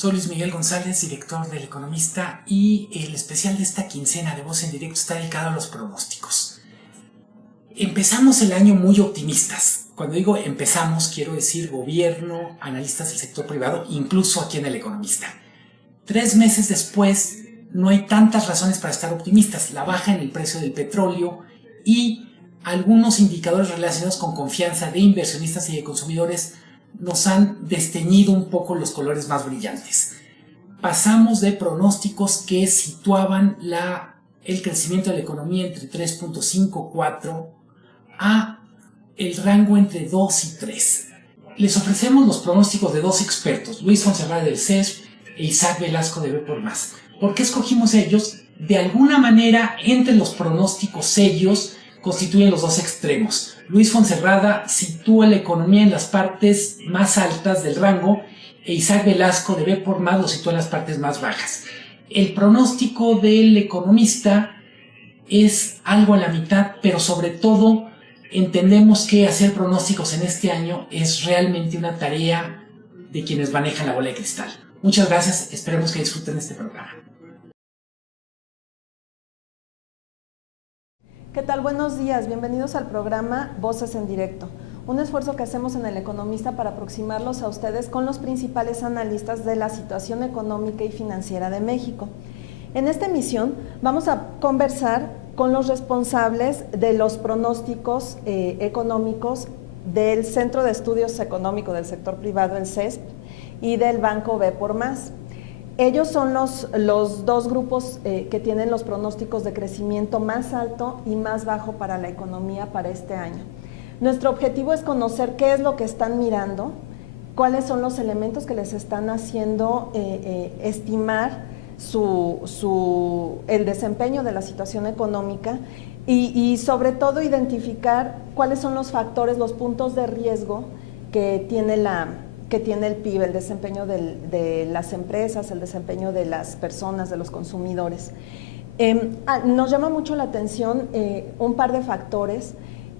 Soy Luis Miguel González, director del Economista, y el especial de esta quincena de Voz en Directo está dedicado a los pronósticos. Empezamos el año muy optimistas. Cuando digo empezamos, quiero decir gobierno, analistas del sector privado, incluso aquí en el Economista. 3 meses después, no hay tantas razones para estar optimistas. La baja en el precio del petróleo y algunos indicadores relacionados con confianza de inversionistas y de consumidores nos han desteñido un poco los colores más brillantes. Pasamos de pronósticos que situaban el crecimiento de la economía entre 3.5-4 a el rango entre 2 y 3. Les ofrecemos los pronósticos de 2 expertos, Luis Fonserrada del CESP e Isaac Velasco de B por Más. ¿Por qué escogimos ellos? De alguna manera, entre los pronósticos serios, constituyen los 2 extremos. Luis Fonserrada sitúa la economía en las partes más altas del rango e Isaac Velasco de B por Más lo sitúa en las partes más bajas. El pronóstico del Economista es algo a la mitad, pero sobre todo entendemos que hacer pronósticos en este año es realmente una tarea de quienes manejan la bola de cristal. Muchas gracias, esperemos que disfruten este programa. ¿Qué tal? Buenos días, bienvenidos al programa Voces en Directo, un esfuerzo que hacemos en El Economista para aproximarlos a ustedes con los principales analistas de la situación económica y financiera de México. En esta emisión vamos a conversar con los responsables de los pronósticos económicos del Centro de Estudios Económicos del Sector Privado, el CESP, y del Banco B por Más. Ellos son los 2 grupos que tienen los pronósticos de crecimiento más alto y más bajo para la economía para este año. Nuestro objetivo es conocer qué es lo que están mirando, cuáles son los elementos que les están haciendo estimar el desempeño de la situación económica y sobre todo identificar cuáles son los factores, los puntos de riesgo que tiene el PIB, el desempeño de las empresas, el desempeño de las personas, de los consumidores. Nos llama mucho la atención un par de factores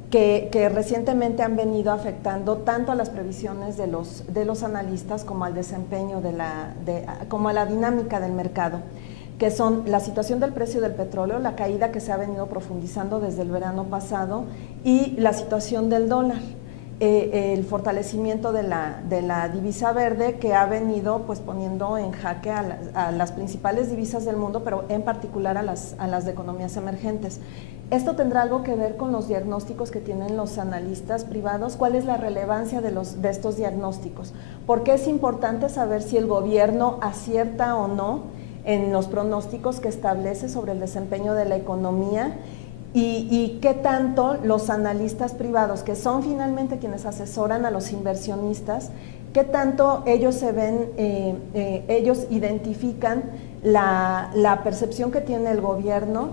que recientemente han venido afectando tanto a las previsiones de los analistas como al desempeño como a la dinámica del mercado, que son la situación del precio del petróleo, la caída que se ha venido profundizando desde el verano pasado, y la situación del dólar. El fortalecimiento de la divisa verde, que ha venido pues poniendo en jaque a las principales divisas del mundo, pero en particular a las de economías emergentes. ¿Esto tendrá algo que ver con los diagnósticos que tienen los analistas privados? ¿Cuál es la relevancia de estos diagnósticos? ¿Por qué es importante saber si el gobierno acierta o no en los pronósticos que establece sobre el desempeño de la economía? Y qué tanto los analistas privados, que son finalmente quienes asesoran a los inversionistas, qué tanto ellos ellos identifican la percepción que tiene el gobierno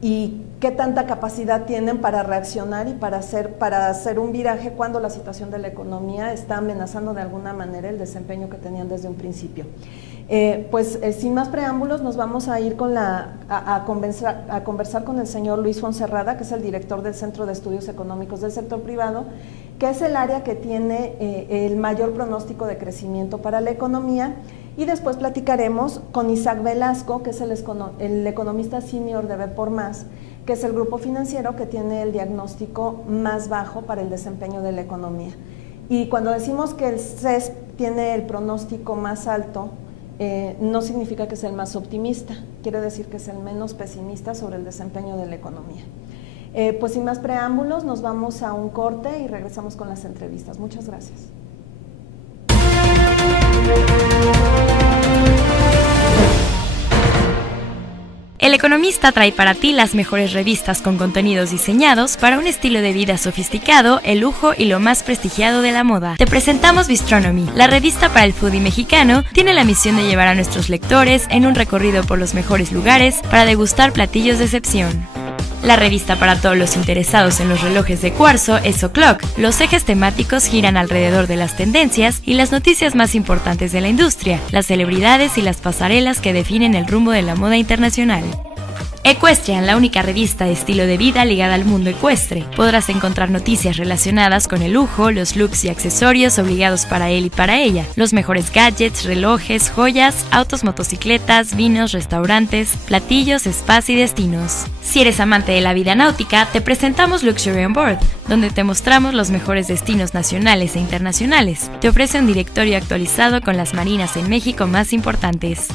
y qué tanta capacidad tienen para reaccionar y para hacer un viraje cuando la situación de la economía está amenazando de alguna manera el desempeño que tenían desde un principio. Sin más preámbulos, nos vamos a ir a conversar con el señor Luis Fonserrada, que es el director del Centro de Estudios Económicos del Sector Privado, que es el área que tiene el mayor pronóstico de crecimiento para la economía, y después platicaremos con Isaac Velasco, que es el economista senior de B por Más, que es el grupo financiero que tiene el diagnóstico más bajo para el desempeño de la economía. Y cuando decimos que el CESP tiene el pronóstico más alto, no significa que es el más optimista, quiere decir que es el menos pesimista sobre el desempeño de la economía. Pues sin más preámbulos, nos vamos a un corte y regresamos con las entrevistas. Muchas gracias. El Economista trae para ti las mejores revistas con contenidos diseñados para un estilo de vida sofisticado, el lujo y lo más prestigiado de la moda. Te presentamos Bistronomy, la revista para el foodie mexicano. Tiene la misión de llevar a nuestros lectores en un recorrido por los mejores lugares para degustar platillos de excepción. La revista para todos los interesados en los relojes de cuarzo es O'Clock. Los ejes temáticos giran alrededor de las tendencias y las noticias más importantes de la industria, las celebridades y las pasarelas que definen el rumbo de la moda internacional. Equestrian, la única revista de estilo de vida ligada al mundo ecuestre. Podrás encontrar noticias relacionadas con el lujo, los looks y accesorios obligados para él y para ella, los mejores gadgets, relojes, joyas, autos, motocicletas, vinos, restaurantes, platillos, spas y destinos. Si eres amante de la vida náutica, te presentamos Luxury on Board, donde te mostramos los mejores destinos nacionales e internacionales. Te ofrece un directorio actualizado con las marinas en México más importantes.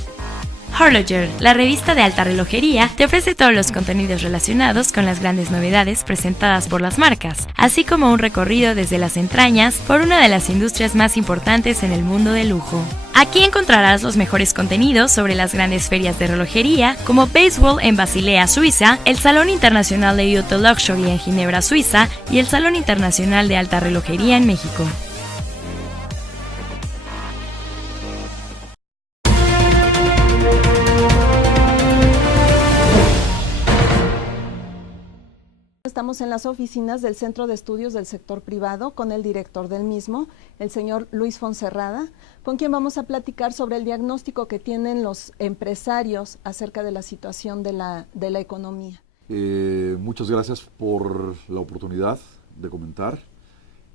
Horloger, la revista de alta relojería, te ofrece todos los contenidos relacionados con las grandes novedades presentadas por las marcas, así como un recorrido desde las entrañas por una de las industrias más importantes en el mundo del lujo. Aquí encontrarás los mejores contenidos sobre las grandes ferias de relojería, como Basewall en Basilea, Suiza, el Salón Internacional de Auto Luxury en Ginebra, Suiza, y el Salón Internacional de Alta Relojería en México. Estamos en las oficinas del Centro de Estudios del Sector Privado con el director del mismo, el señor Luis Fonserrada, con quien vamos a platicar sobre el diagnóstico que tienen los empresarios acerca de la situación de la economía. Muchas gracias por la oportunidad de comentar.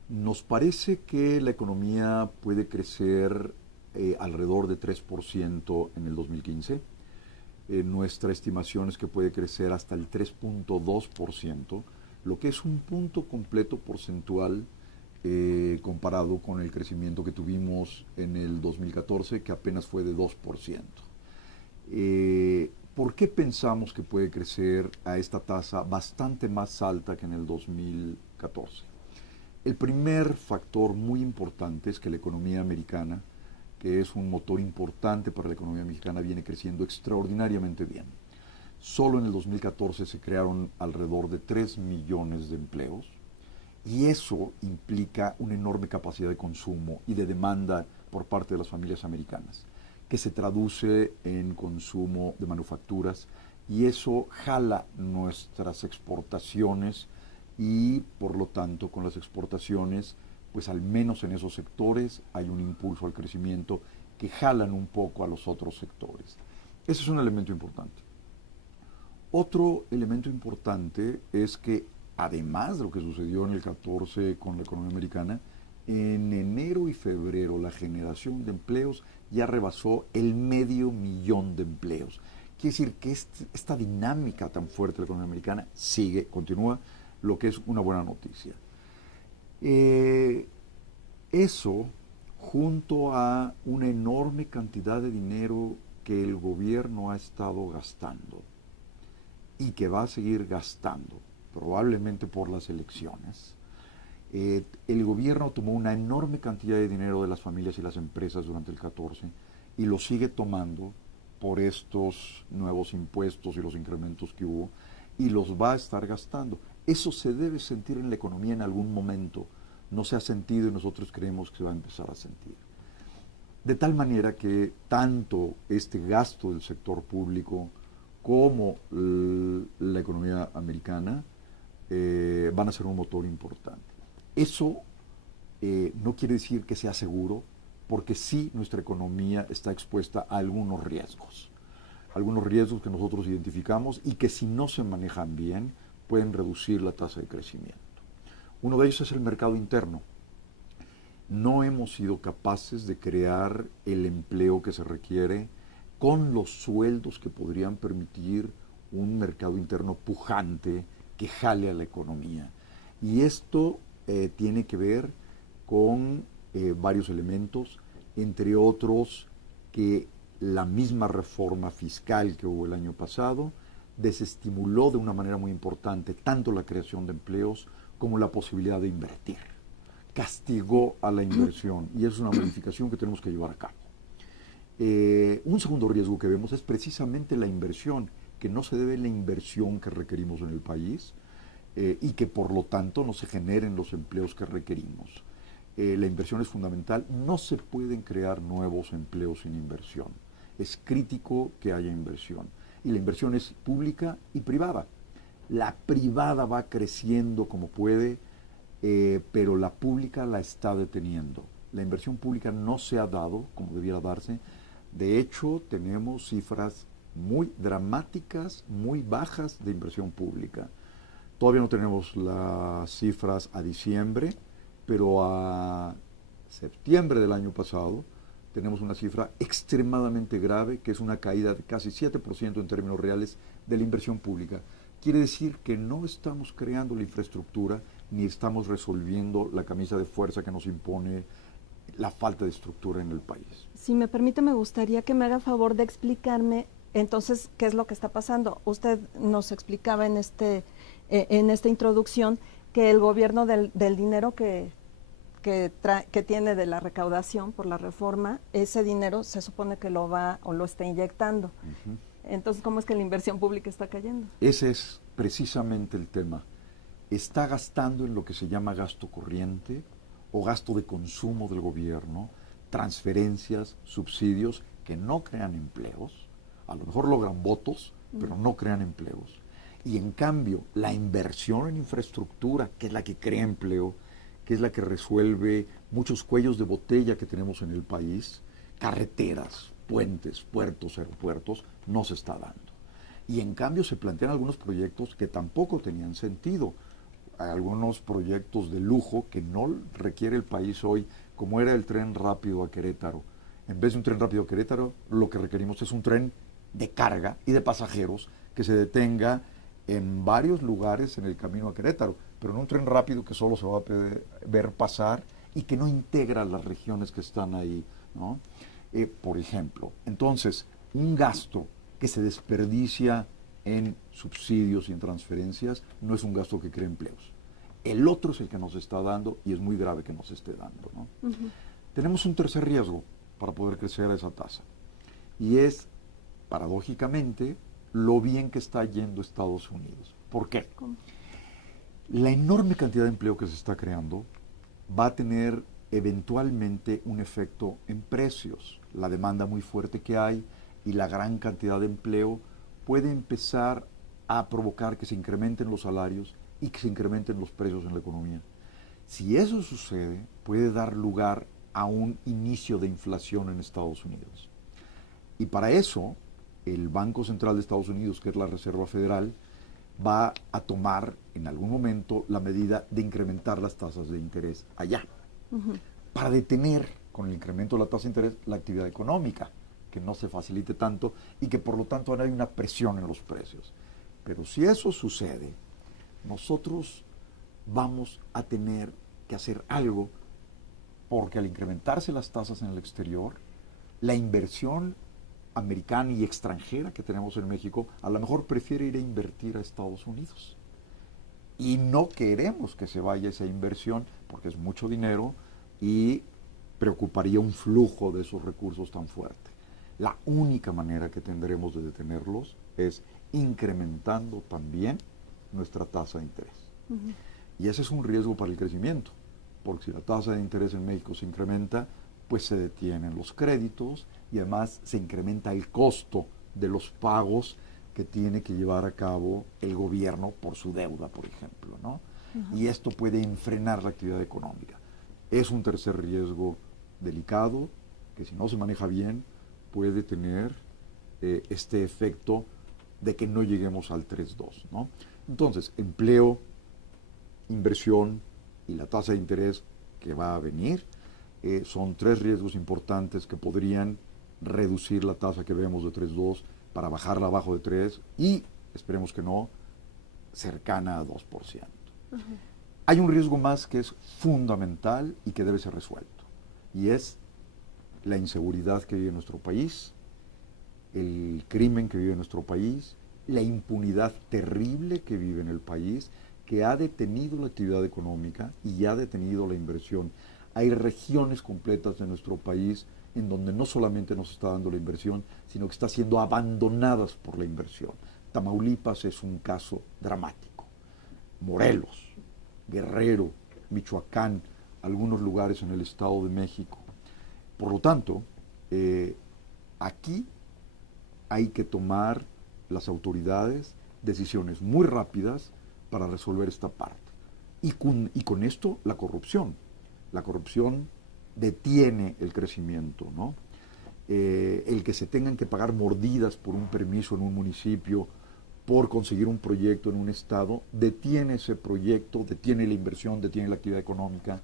Nos parece que la economía puede crecer alrededor de 3% en el 2015. Nuestra estimación es que puede crecer hasta el 3.2%, lo que es un punto completo porcentual comparado con el crecimiento que tuvimos en el 2014, que apenas fue de 2%. ¿Por qué pensamos que puede crecer a esta tasa bastante más alta que en el 2014? El primer factor muy importante es que la economía americana, que es un motor importante para la economía mexicana, viene creciendo extraordinariamente bien. Solo en el 2014 se crearon alrededor de 3 millones de empleos y eso implica una enorme capacidad de consumo y de demanda por parte de las familias americanas, que se traduce en consumo de manufacturas y eso jala nuestras exportaciones y por lo tanto con las exportaciones pues al menos en esos sectores hay un impulso al crecimiento que jalan un poco a los otros sectores. Ese es un elemento importante. Otro elemento importante es que, además de lo que sucedió en el 14 con la economía americana, en enero y febrero la generación de empleos ya rebasó el 500,000 de empleos. Quiere decir que esta dinámica tan fuerte de la economía americana continúa, lo que es una buena noticia. Eso, junto a una enorme cantidad de dinero que el gobierno ha estado gastando y que va a seguir gastando, probablemente por las elecciones, el gobierno tomó una enorme cantidad de dinero de las familias y las empresas durante el 14 y lo sigue tomando por estos nuevos impuestos y los incrementos que hubo y los va a estar gastando. Eso se debe sentir en la economía en algún momento. No se ha sentido y nosotros creemos que se va a empezar a sentir. De tal manera que tanto este gasto del sector público como la economía americana van a ser un motor importante. Eso no quiere decir que sea seguro, porque sí nuestra economía está expuesta a algunos riesgos que nosotros identificamos y que si no se manejan bien pueden reducir la tasa de crecimiento. Uno de ellos es el mercado interno. No hemos sido capaces de crear el empleo que se requiere con los sueldos que podrían permitir un mercado interno pujante que jale a la economía. Y esto tiene que ver con varios elementos, entre otros que la misma reforma fiscal que hubo el año pasado desestimuló de una manera muy importante tanto la creación de empleos como la posibilidad de invertir. Castigó a la inversión y es una modificación que tenemos que llevar a cabo. Un segundo riesgo que vemos es precisamente la inversión, que no se debe a la inversión que requerimos en el país y que por lo tanto no se generen los empleos que requerimos. La inversión es fundamental, no se pueden crear nuevos empleos sin inversión. Es crítico que haya inversión y la inversión es pública y privada. La privada va creciendo como puede, pero la pública la está deteniendo. La inversión pública no se ha dado como debiera darse. De hecho, tenemos cifras muy dramáticas, muy bajas de inversión pública. Todavía no tenemos las cifras a diciembre, pero a septiembre del año pasado tenemos una cifra extremadamente grave, que es una caída de casi 7% en términos reales de la inversión pública. Quiere decir que no estamos creando la infraestructura ni estamos resolviendo la camisa de fuerza que nos impone la falta de estructura en el país. Si me permite, me gustaría que me haga favor de explicarme entonces qué es lo que está pasando. Usted nos explicaba en esta introducción que el gobierno del dinero que tiene de la recaudación por la reforma, ese dinero se supone que lo va o lo está inyectando. Uh-huh. Entonces, ¿cómo es que la inversión pública está cayendo? Ese es precisamente el tema. Está gastando en lo que se llama gasto corriente o gasto de consumo del gobierno, transferencias, subsidios que no crean empleos, a lo mejor logran votos, pero no crean empleos. Y en cambio, la inversión en infraestructura, que es la que crea empleo, que es la que resuelve muchos cuellos de botella que tenemos en el país, carreteras, puentes, puertos, aeropuertos, no se está dando. Y en cambio se plantean algunos proyectos que tampoco tenían sentido, algunos proyectos de lujo que no requiere el país hoy, como era el tren rápido a Querétaro. En vez de un tren rápido a Querétaro, lo que requerimos es un tren de carga y de pasajeros que se detenga en varios lugares en el camino a Querétaro, pero no un tren rápido que solo se va a ver pasar y que no integra las regiones que están ahí, ¿no? Por ejemplo, entonces, un gasto que se desperdicia en subsidios y en transferencias no es un gasto que crea empleos. El otro es el que nos está dando y es muy grave que nos esté dando, ¿no? Uh-huh. Tenemos un tercer riesgo para poder crecer a esa tasa y es, paradójicamente, lo bien que está yendo Estados Unidos. ¿Por qué? ¿Cómo? La enorme cantidad de empleo que se está creando va a tener eventualmente un efecto en precios. La demanda muy fuerte que hay y la gran cantidad de empleo puede empezar a provocar que se incrementen los salarios y que se incrementen los precios en la economía. Si eso sucede, puede dar lugar a un inicio de inflación en Estados Unidos. Y para eso, el Banco Central de Estados Unidos, que es la Reserva Federal, va a tomar en algún momento la medida de incrementar las tasas de interés allá, para detener con el incremento de la tasa de interés la actividad económica, que no se facilite tanto y que por lo tanto no hay una presión en los precios. Pero si eso sucede, nosotros vamos a tener que hacer algo, porque al incrementarse las tasas en el exterior, la inversión americana y extranjera que tenemos en México, a lo mejor prefiere ir a invertir a Estados Unidos. Y no queremos que se vaya esa inversión porque es mucho dinero y preocuparía un flujo de esos recursos tan fuerte. La única manera que tendremos de detenerlos es incrementando también nuestra tasa de interés. Uh-huh. Y ese es un riesgo para el crecimiento, porque si la tasa de interés en México se incrementa, pues se detienen los créditos y además se incrementa el costo de los pagos que tiene que llevar a cabo el gobierno por su deuda, por ejemplo, ¿no? Uh-huh. Y esto puede enfrenar la actividad económica. Es un tercer riesgo delicado que si no se maneja bien puede tener este efecto de que no lleguemos al 3.2, ¿no? Entonces, empleo, inversión y la tasa de interés que va a venir son tres riesgos importantes que podrían reducir la tasa que vemos de 3.2 para bajarla abajo de 3 y, esperemos que no, cercana a 2%. Uh-huh. Hay un riesgo más que es fundamental y que debe ser resuelto, y es la inseguridad que vive nuestro país, el crimen que vive nuestro país, la impunidad terrible que vive en el país, que ha detenido la actividad económica y ha detenido la inversión. Hay regiones completas de nuestro país en donde no solamente nos está dando la inversión, sino que está siendo abandonadas por la inversión. Tamaulipas es un caso dramático. Morelos, Guerrero, Michoacán, algunos lugares en el Estado de México. Por lo tanto, aquí hay que tomar las autoridades decisiones muy rápidas para resolver esta parte. Y con esto la corrupción. La corrupción detiene el crecimiento, ¿no? el que se tengan que pagar mordidas por un permiso en un municipio, por conseguir un proyecto en un estado, detiene ese proyecto, detiene la inversión, detiene la actividad económica.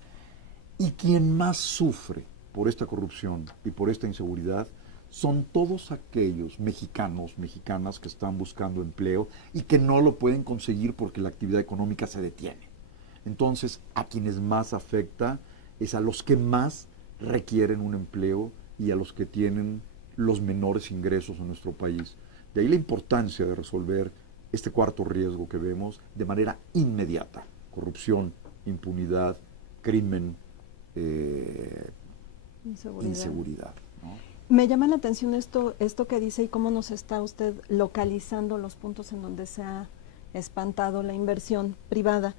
Y quien más sufre por esta corrupción y por esta inseguridad son todos aquellos mexicanos, mexicanas que están buscando empleo y que no lo pueden conseguir porque la actividad económica se detiene. Entonces, a quienes más afecta es a los que más requieren un empleo y a los que tienen los menores ingresos en nuestro país. De ahí la importancia de resolver este cuarto riesgo que vemos de manera inmediata. Corrupción, impunidad, crimen, inseguridad, ¿no? Me llama la atención esto que dice y cómo nos está usted localizando los puntos en donde se ha espantado la inversión privada.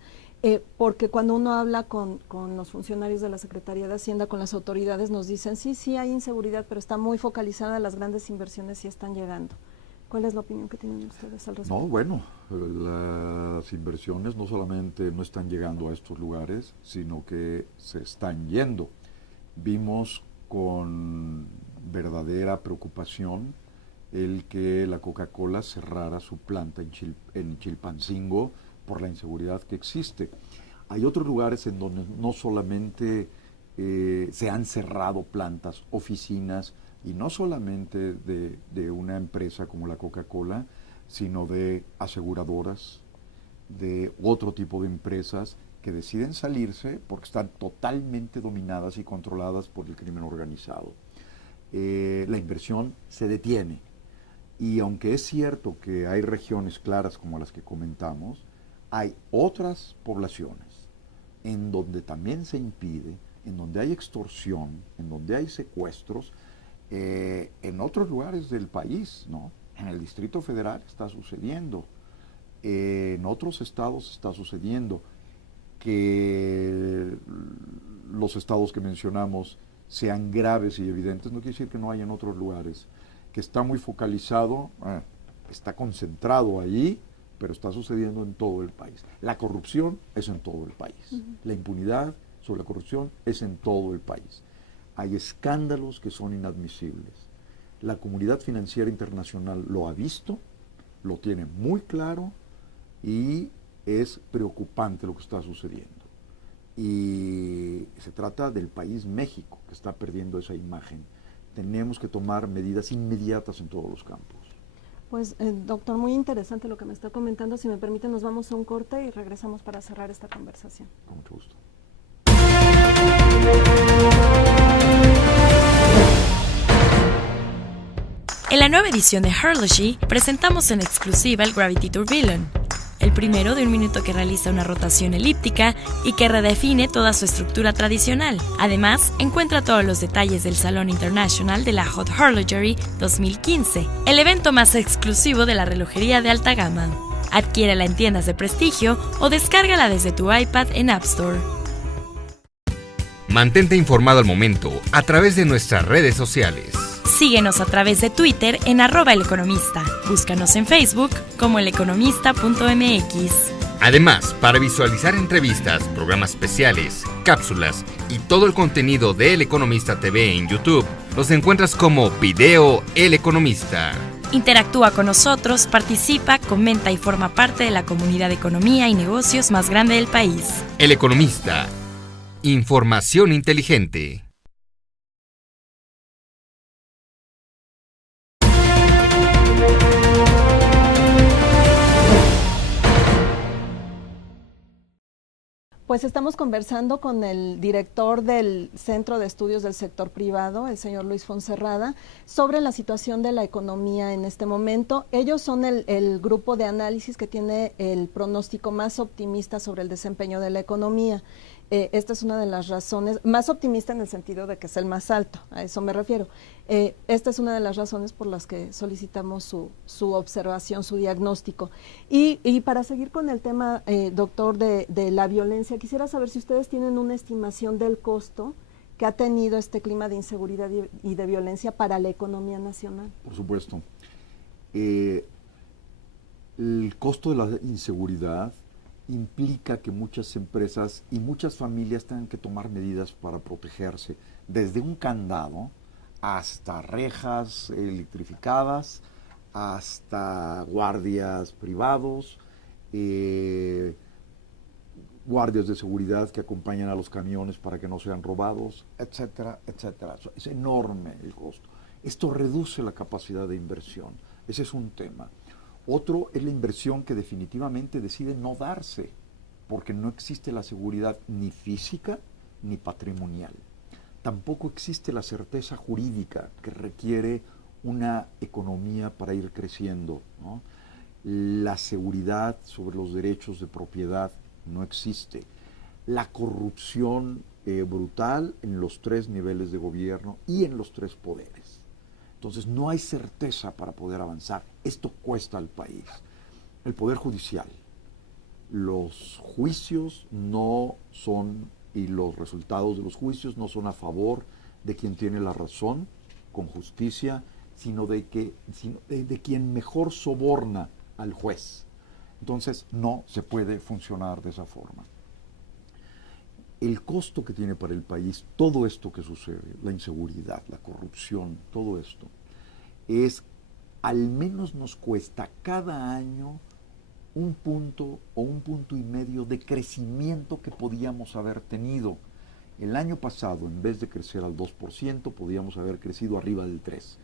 Porque cuando uno habla con los funcionarios de la Secretaría de Hacienda, con las autoridades, nos dicen, sí hay inseguridad, pero está muy focalizada, las grandes inversiones sí están llegando. ¿Cuál es la opinión que tienen ustedes al respecto? No, bueno, las inversiones no solamente no están llegando a estos lugares, sino que se están yendo. Vimos con verdadera preocupación el que la Coca-Cola cerrara su planta en Chilpancingo por la inseguridad que existe. Hay otros lugares en donde no solamente se han cerrado plantas, oficinas, y no solamente de una empresa como la Coca-Cola, sino de aseguradoras, de otro tipo de empresas que deciden salirse porque están totalmente dominadas y controladas por el crimen organizado. La inversión se detiene. Y aunque es cierto que hay regiones claras como las que comentamos, hay otras poblaciones en donde también se impide, en donde hay extorsión, en donde hay secuestros, en otros lugares del país, ¿no? En el Distrito Federal está sucediendo, en otros estados está sucediendo, que los estados que mencionamos sean graves y evidentes, no quiere decir que no haya en otros lugares, que está muy focalizado, está concentrado ahí, pero está sucediendo en todo el país. La corrupción es en todo el país. La impunidad sobre la corrupción es en todo el país. Hay escándalos que son inadmisibles. La comunidad financiera internacional lo ha visto, lo tiene muy claro y es preocupante lo que está sucediendo. Y se trata del país México, que está perdiendo esa imagen. Tenemos que tomar medidas inmediatas en todos los campos. Pues, doctor, muy interesante lo que me está comentando. Si me permite, nos vamos a un corte y regresamos para cerrar esta conversación. Con mucho gusto. En la nueva edición de Herlogy presentamos en exclusiva el Gravity Tourbillon, el primero de un minuto que realiza una rotación elíptica y que redefine toda su estructura tradicional. Además, encuentra todos los detalles del Salón International de la Hot Horlogery 2015, el evento más exclusivo de la relojería de alta gama. Adquiérela en tiendas de prestigio o descárgala desde tu iPad en App Store. Mantente informado al momento a través de nuestras redes sociales. Síguenos a través de Twitter en @eleconomista. Búscanos en Facebook como eleconomista.mx. Además, para visualizar entrevistas, programas especiales, cápsulas y todo el contenido de El Economista TV en YouTube, los encuentras como Video El Economista. Interactúa con nosotros, participa, comenta y forma parte de la comunidad de economía y negocios más grande del país. El Economista. Información inteligente. Pues estamos conversando con el director del Centro de Estudios del Sector Privado, el señor Luis Fonserrada, sobre la situación de la economía en este momento. Ellos son el grupo de análisis que tiene el pronóstico más optimista sobre el desempeño de la economía. Esta es una de las razones, más optimista en el sentido de que es el más alto, a eso me refiero. Esta es una de las razones por las que solicitamos su observación, su diagnóstico. Y para seguir con el tema, doctor, de la violencia, quisiera saber si ustedes tienen una estimación del costo que ha tenido este clima de inseguridad y de violencia para la economía nacional. Por supuesto. El costo de la inseguridad implica que muchas empresas y muchas familias tengan que tomar medidas para protegerse, desde un candado hasta rejas electrificadas, hasta guardias privados, guardias de seguridad que acompañan a los camiones para que no sean robados, etcétera, etcétera. Es enorme el costo. Esto reduce la capacidad de inversión. Ese es un tema. Otro es la inversión que definitivamente decide no darse, porque no existe la seguridad ni física ni patrimonial. Tampoco existe la certeza jurídica que requiere una economía para ir creciendo, ¿no? La seguridad sobre los derechos de propiedad no existe. La corrupción brutal en los 3 niveles de gobierno y en los 3 poderes. Entonces no hay certeza para poder avanzar. Esto cuesta al país. El Poder Judicial. Los juicios no son, y los resultados de los juicios no son a favor de quien tiene la razón, con justicia, sino de quien mejor soborna al juez. Entonces no se puede funcionar de esa forma. El costo que tiene para el país todo esto que sucede, la inseguridad, la corrupción, todo esto, al menos nos cuesta cada año 1 punto o 1,5 puntos de crecimiento que podíamos haber tenido. El año pasado, en vez de crecer al 2%, podíamos haber crecido arriba del 3%.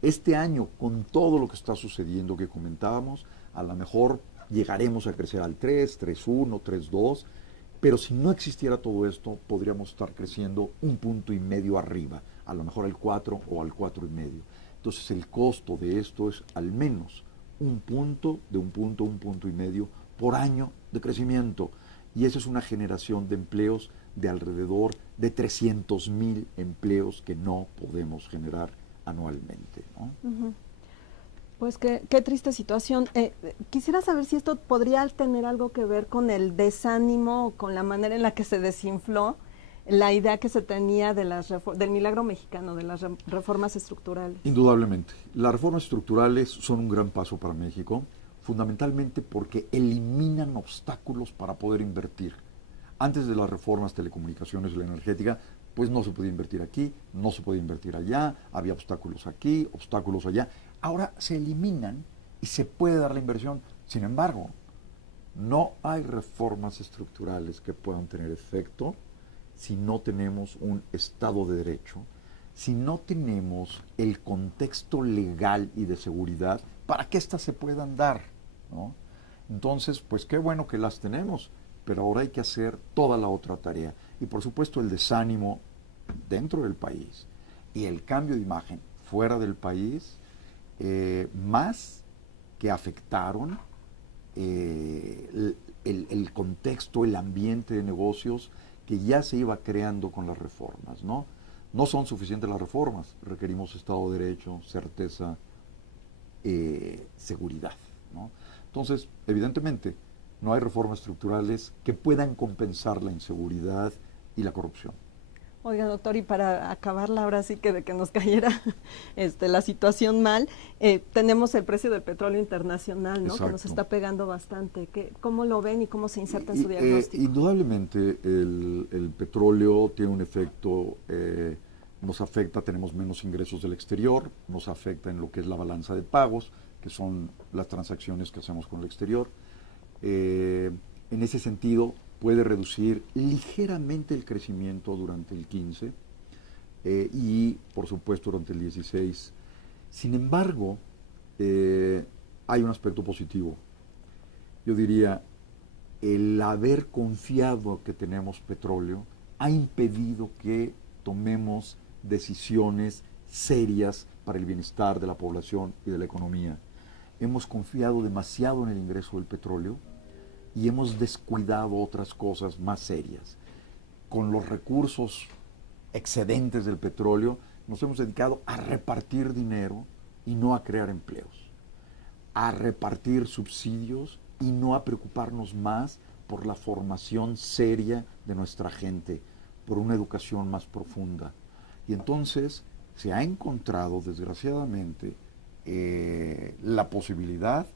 Este año, con todo lo que está sucediendo que comentábamos, a lo mejor llegaremos a crecer al 3, 3,1, 3,2%, pero si no existiera todo esto, podríamos estar creciendo 1,5 puntos arriba, a lo mejor al 4 o al 4,5. Entonces el costo de esto es al menos 1 punto, de 1 punto, 1,5 puntos por año de crecimiento. Y eso es una generación de empleos de alrededor de 300,000 empleos que no podemos generar anualmente, ¿no? Uh-huh. Pues qué triste situación. Quisiera saber si esto podría tener algo que ver con el desánimo, con la manera en la que se desinfló la idea que se tenía de del milagro mexicano, de las reformas estructurales. Indudablemente. Las reformas estructurales son un gran paso para México, fundamentalmente porque eliminan obstáculos para poder invertir. Antes de las reformas telecomunicaciones y la energética, pues no se podía invertir aquí, no se podía invertir allá, había obstáculos aquí, obstáculos allá. Ahora se eliminan y se puede dar la inversión. Sin embargo, no hay reformas estructurales que puedan tener efecto si no tenemos un Estado de Derecho, si no tenemos el contexto legal y de seguridad para que éstas se puedan dar, ¿no? Entonces, pues qué bueno que las tenemos, pero ahora hay que hacer toda la otra tarea. Y por supuesto el desánimo dentro del país y el cambio de imagen fuera del país, más que afectaron el contexto, el ambiente de negocios que ya se iba creando con las reformas, ¿no? No son suficientes las reformas, requerimos Estado de Derecho, certeza, seguridad, ¿no? Entonces, evidentemente, no hay reformas estructurales que puedan compensar la inseguridad y la corrupción. Oiga, doctor, y para acabarla ahora sí que de que nos cayera la situación mal, tenemos el precio del petróleo internacional, ¿no? Exacto. Que nos está pegando bastante. ¿Cómo lo ven y cómo se inserta en su diagnóstico? Indudablemente el petróleo tiene un efecto, nos afecta, tenemos menos ingresos del exterior, nos afecta en lo que es la balanza de pagos, que son las transacciones que hacemos con el exterior. En ese sentido, puede reducir ligeramente el crecimiento durante el 15 y, por supuesto, durante el 16. Sin embargo, hay un aspecto positivo. Yo diría, el haber confiado que tenemos petróleo ha impedido que tomemos decisiones serias para el bienestar de la población y de la economía. Hemos confiado demasiado en el ingreso del petróleo y hemos descuidado otras cosas más serias. Con los recursos excedentes del petróleo nos hemos dedicado a repartir dinero y no a crear empleos, a repartir subsidios y no a preocuparnos más por la formación seria de nuestra gente, por una educación más profunda. Y entonces se ha encontrado, desgraciadamente, la posibilidad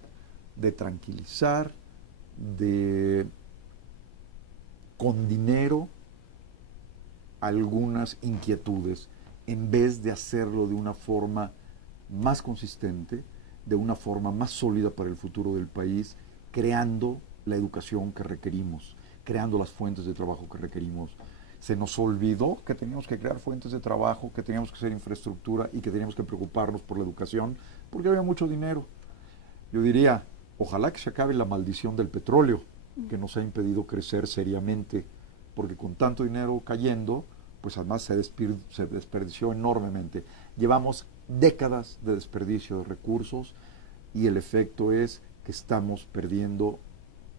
de tranquilizar, con dinero, algunas inquietudes. en vez de hacerlo de una forma más consistente, de una forma más sólida para el futuro del país, creando la educación que requerimos, creando las fuentes de trabajo que requerimos. Se nos olvidó que teníamos que crear fuentes de trabajo, que teníamos que hacer infraestructura y que teníamos que preocuparnos por la educación, porque había mucho dinero. Yo diría, ojalá que se acabe la maldición del petróleo, que nos ha impedido crecer seriamente, porque con tanto dinero cayendo, pues además se desperdició enormemente. Llevamos décadas de desperdicio de recursos y el efecto es que estamos perdiendo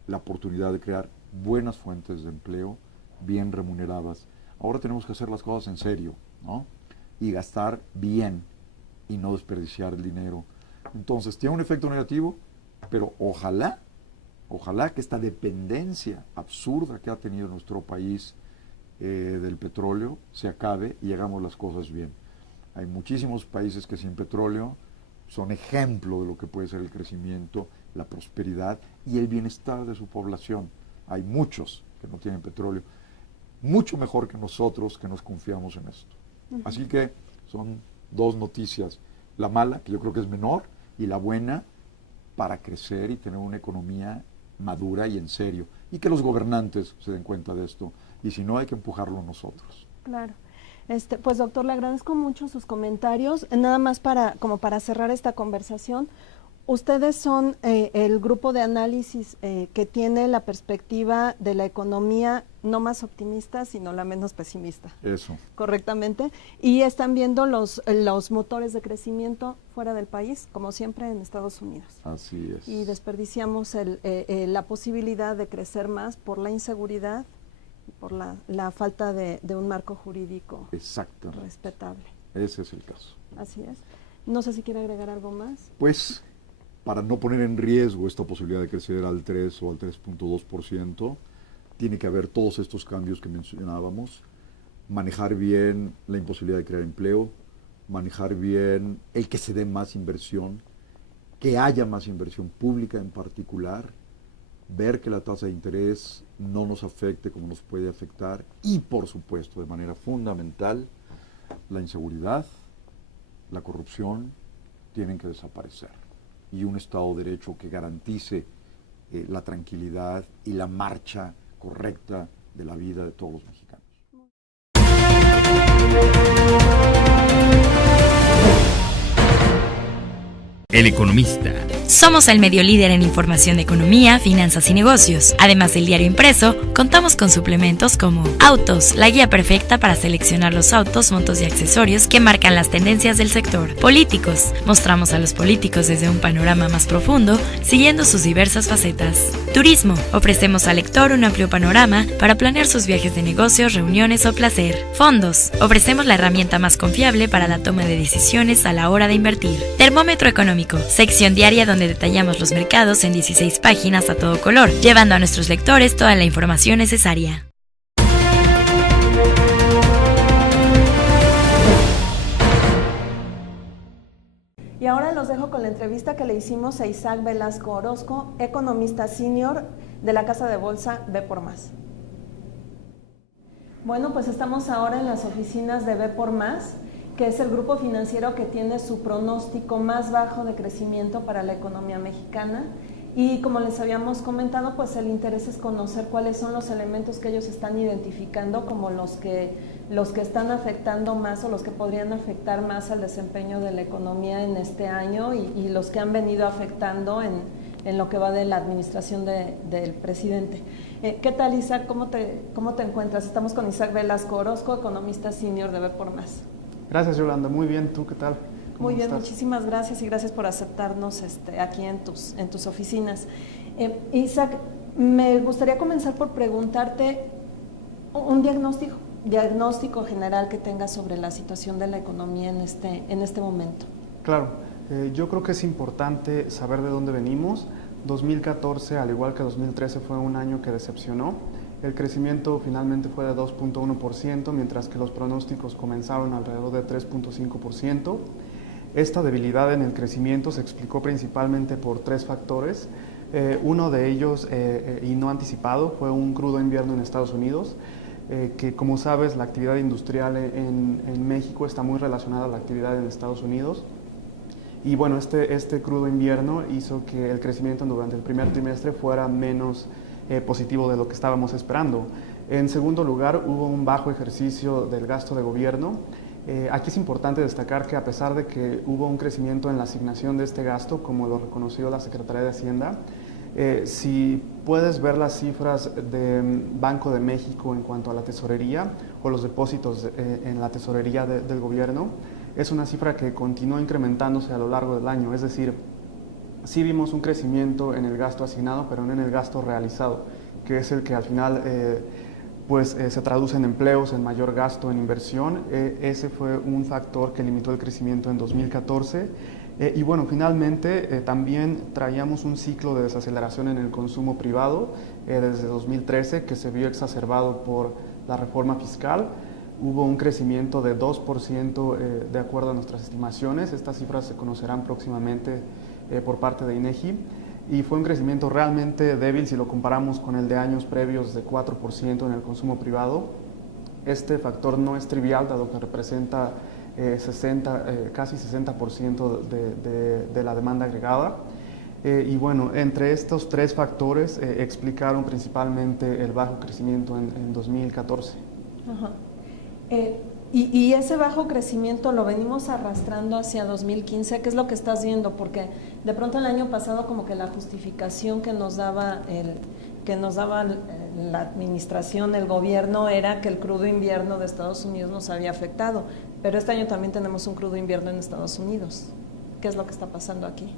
la oportunidad de crear buenas fuentes de empleo, bien remuneradas. Ahora tenemos que hacer las cosas en serio, ¿no? Y gastar bien y no desperdiciar el dinero. Entonces, tiene un efecto negativo, pero ojalá que esta dependencia absurda que ha tenido nuestro país del petróleo se acabe y hagamos las cosas bien. Hay muchísimos países que sin petróleo son ejemplo de lo que puede ser el crecimiento, la prosperidad y el bienestar de su población. Hay muchos que no tienen petróleo, mucho mejor que nosotros que nos confiamos en esto. Así que son dos noticias, la mala, que yo creo que es menor, y la buena para crecer y tener una economía madura y en serio, y que los gobernantes se den cuenta de esto, y si no hay que empujarlo nosotros. Claro. Pues doctor, le agradezco mucho sus comentarios. Nada más como para cerrar esta conversación, ustedes son el grupo de análisis que tiene la perspectiva de la economía no más optimista, sino la menos pesimista. Eso. Correctamente. Y están viendo los motores de crecimiento fuera del país, como siempre en Estados Unidos. Así es. Y desperdiciamos la posibilidad de crecer más por la inseguridad, por la falta de un marco jurídico respetable. Ese es el caso. Así es. No sé si quiere agregar algo más. Pues, para no poner en riesgo esta posibilidad de crecer al 3 o al 3.2%, tiene que haber todos estos cambios que mencionábamos, manejar bien la imposibilidad de crear empleo, manejar bien el que se dé más inversión, que haya más inversión pública en particular, ver que la tasa de interés no nos afecte como nos puede afectar y, por supuesto, de manera fundamental, la inseguridad, la corrupción tienen que desaparecer y un Estado de Derecho que garantice la tranquilidad y la marcha correcta de la vida de todos los mexicanos. El Economista. Somos el medio líder en información de economía, finanzas y negocios. Además del diario impreso, contamos con suplementos como Autos, la guía perfecta para seleccionar los autos, montos y accesorios que marcan las tendencias del sector. Políticos, mostramos a los políticos desde un panorama más profundo, siguiendo sus diversas facetas. Turismo, ofrecemos al lector un amplio panorama para planear sus viajes de negocios, reuniones o placer. Fondos, ofrecemos la herramienta más confiable para la toma de decisiones a la hora de invertir. Termómetro económico, sección diaria donde detallamos los mercados en 16 páginas a todo color, llevando a nuestros lectores toda la información necesaria. Y ahora los dejo con la entrevista que le hicimos a Isaac Velasco Orozco, economista senior de la Casa de Bolsa B por Más. Bueno, pues estamos ahora en las oficinas de B por Más, que es el grupo financiero que tiene su pronóstico más bajo de crecimiento para la economía mexicana. Y como les habíamos comentado, pues el interés es conocer cuáles son los elementos que ellos están identificando como los que están afectando más o los que podrían afectar más al desempeño de la economía en este año y los que han venido afectando en lo que va de la administración del presidente. ¿Qué tal, Isaac? ¿Cómo te encuentras? Estamos con Isaac Velasco Orozco, economista senior de B por Más. Gracias, Yolanda. Muy bien. ¿Tú qué tal? Muy bien, muchísimas gracias y gracias por aceptarnos aquí en tus oficinas. Isaac, me gustaría comenzar por preguntarte un diagnóstico general que tengas sobre la situación de la economía en este momento. Claro, yo creo que es importante saber de dónde venimos. 2014, al igual que 2013, fue un año que decepcionó. El crecimiento finalmente fue de 2.1%, mientras que los pronósticos comenzaron alrededor de 3.5%. Esta debilidad en el crecimiento se explicó principalmente por tres factores. Uno de ellos, y no anticipado, fue un crudo invierno en Estados Unidos. que como sabes la actividad industrial en México está muy relacionada a la actividad en Estados Unidos. Y bueno, este crudo invierno hizo que el crecimiento durante el primer trimestre fuera menos positivo de lo que estábamos esperando. En segundo lugar, hubo un bajo ejercicio del gasto de gobierno. Aquí es importante destacar que a pesar de que hubo un crecimiento en la asignación de este gasto, como lo reconoció la Secretaría de Hacienda, si puedes ver las cifras de Banco de México en cuanto a la tesorería o los depósitos en la tesorería del gobierno, es una cifra que continuó incrementándose a lo largo del año. Es decir, sí vimos un crecimiento en el gasto asignado, pero no en el gasto realizado, que es el que al final se traduce en empleos, en mayor gasto, en inversión. Ese fue un factor que limitó el crecimiento en 2014. Y bueno, finalmente también traíamos un ciclo de desaceleración en el consumo privado desde 2013, que se vio exacerbado por la reforma fiscal. Hubo un crecimiento de 2% de acuerdo a nuestras estimaciones. Estas cifras se conocerán próximamente por parte de INEGI. Y fue un crecimiento realmente débil si lo comparamos con el de años previos de 4% en el consumo privado. Este factor no es trivial, dado que representa casi 60% de la demanda agregada. Y bueno, entre estos tres factores explicaron principalmente el bajo crecimiento en 2014. Ajá. Y ese bajo crecimiento lo venimos arrastrando hacia 2015. ¿Qué es lo que estás viendo? Porque de pronto el año pasado como que la justificación que nos daba la administración, el gobierno, era que el crudo invierno de Estados Unidos nos había afectado. Pero este año también tenemos un crudo invierno en Estados Unidos. ¿Qué es lo que está pasando aquí?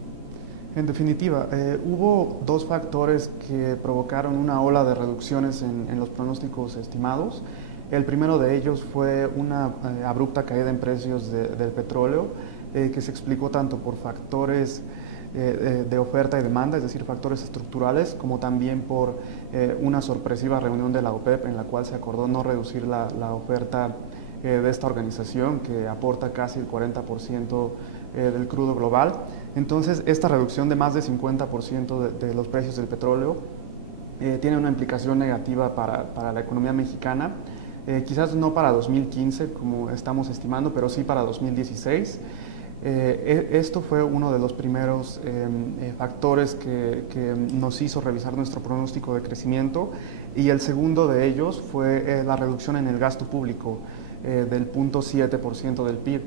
En definitiva, hubo dos factores que provocaron una ola de reducciones en los pronósticos estimados. El primero de ellos fue una abrupta caída en precios del petróleo, que se explicó tanto por factores de oferta y demanda, es decir, factores estructurales, como también por una sorpresiva reunión de la OPEP en la cual se acordó no reducir la oferta de esta organización, que aporta casi el 40% del crudo global. Entonces, esta reducción de más de 50% de los precios del petróleo tiene una implicación negativa para la economía mexicana. Quizás no para 2015 como estamos estimando, pero sí para 2016. Esto fue uno de los primeros factores que nos hizo revisar nuestro pronóstico de crecimiento, y el segundo de ellos fue la reducción en el gasto público del 0.7% del PIB.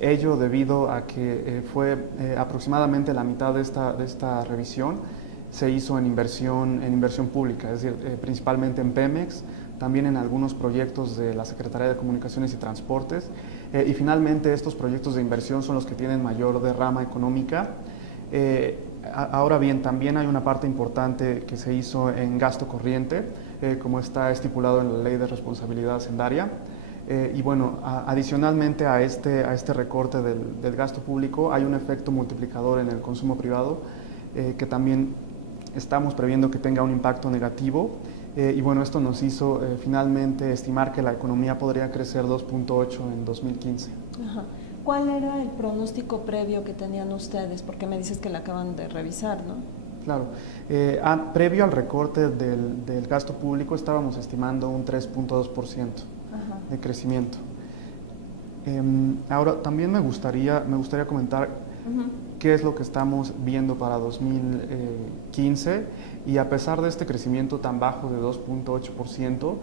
Ello debido a que fue aproximadamente la mitad de esta revisión se hizo en inversión pública, es decir, principalmente en Pemex, también en algunos proyectos de la Secretaría de Comunicaciones y Transportes, y finalmente estos proyectos de inversión son los que tienen mayor derrama económica. Ahora bien, también hay una parte importante que se hizo en gasto corriente, como está estipulado en la Ley de Responsabilidad Hacendaria. Y bueno, adicionalmente a este recorte del gasto público, hay un efecto multiplicador en el consumo privado, que también estamos previendo que tenga un impacto negativo. Y bueno, esto nos hizo finalmente estimar que la economía podría crecer 2.8 en 2015. Ajá. ¿Cuál era el pronóstico previo que tenían ustedes? Porque me dices que la acaban de revisar, ¿no? Claro. Previo al recorte del gasto público estábamos estimando un 3.2% de crecimiento. Ahora, también me gustaría comentar qué es lo que estamos viendo para 2015, y a pesar de este crecimiento tan bajo de 2.8%,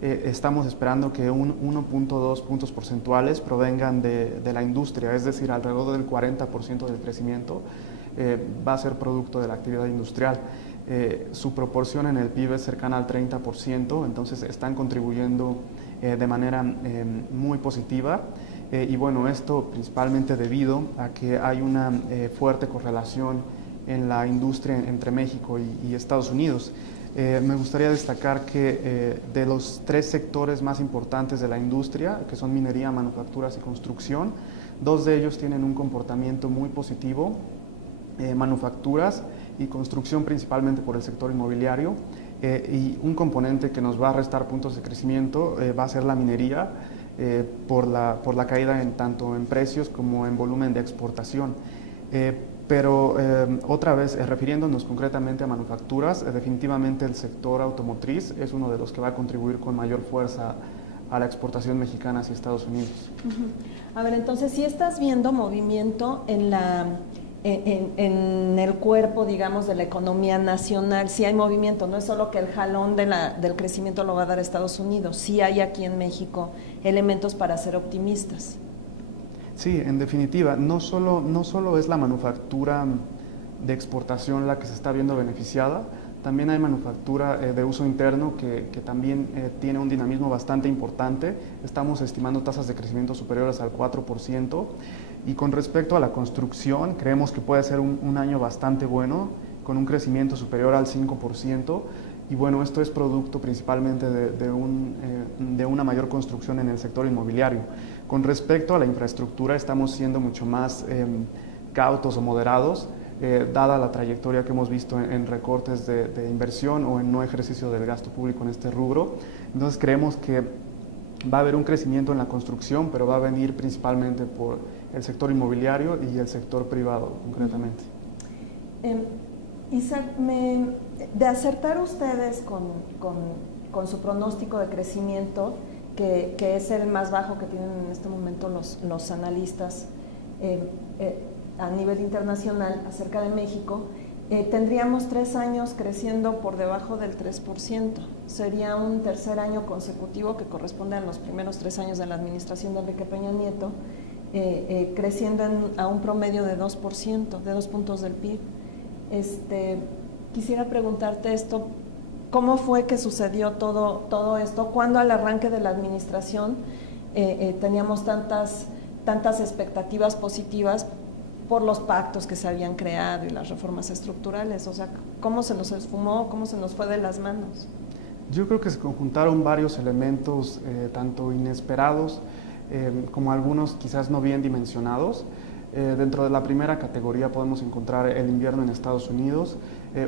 estamos esperando que 1.2 puntos porcentuales provengan de la industria, es decir, alrededor del 40% del crecimiento va a ser producto de la actividad industrial. Su proporción en el PIB es cercana al 30%, entonces están contribuyendo de manera muy positiva. Y bueno, esto principalmente debido a que hay una fuerte correlación en la industria entre México y Estados Unidos. Me gustaría destacar que de los tres sectores más importantes de la industria, que son minería, manufacturas y construcción, dos de ellos tienen un comportamiento muy positivo: manufacturas y construcción, principalmente por el sector inmobiliario, y un componente que nos va a restar puntos de crecimiento va a ser la minería, por la caída tanto en precios como en volumen de exportación. Pero otra vez, refiriéndonos concretamente a manufacturas, definitivamente el sector automotriz es uno de los que va a contribuir con mayor fuerza a la exportación mexicana hacia Estados Unidos. A ver, entonces, si estás viendo movimiento en el cuerpo, digamos, de la economía nacional, sí hay movimiento, no es solo que el jalón del crecimiento lo va a dar Estados Unidos, sí hay aquí en México elementos para ser optimistas. Sí, en definitiva, no solo es la manufactura de exportación la que se está viendo beneficiada, también hay manufactura de uso interno que también tiene un dinamismo bastante importante. Estamos estimando tasas de crecimiento superiores al 4%. Y con respecto a la construcción, creemos que puede ser un año bastante bueno, con un crecimiento superior al 5%. Y bueno, esto es producto principalmente de una mayor construcción en el sector inmobiliario. Con respecto a la infraestructura, estamos siendo mucho más cautos o moderados, dada la trayectoria que hemos visto en recortes de inversión o en no ejercicio del gasto público en este rubro. Entonces creemos que va a haber un crecimiento en la construcción, pero va a venir principalmente por el sector inmobiliario y el sector privado concretamente. Isaac, de acertar ustedes con su pronóstico de crecimiento, que es el más bajo que tienen en este momento los analistas a nivel internacional acerca de México, tendríamos 3 años creciendo por debajo del 3%. Sería un tercer año consecutivo que corresponde a los primeros 3 años de la administración de Enrique Peña Nieto, creciendo a un promedio de 2%, de 2 puntos del PIB. Quisiera preguntarte esto, ¿cómo fue que sucedió todo esto? ¿Cuándo al arranque de la administración teníamos tantas expectativas positivas por los pactos que se habían creado y las reformas estructurales? O sea, ¿cómo se nos esfumó? ¿Cómo se nos fue de las manos? Yo creo que se conjuntaron varios elementos, tanto inesperados como algunos quizás no bien dimensionados. Dentro de la primera categoría podemos encontrar el invierno en Estados Unidos,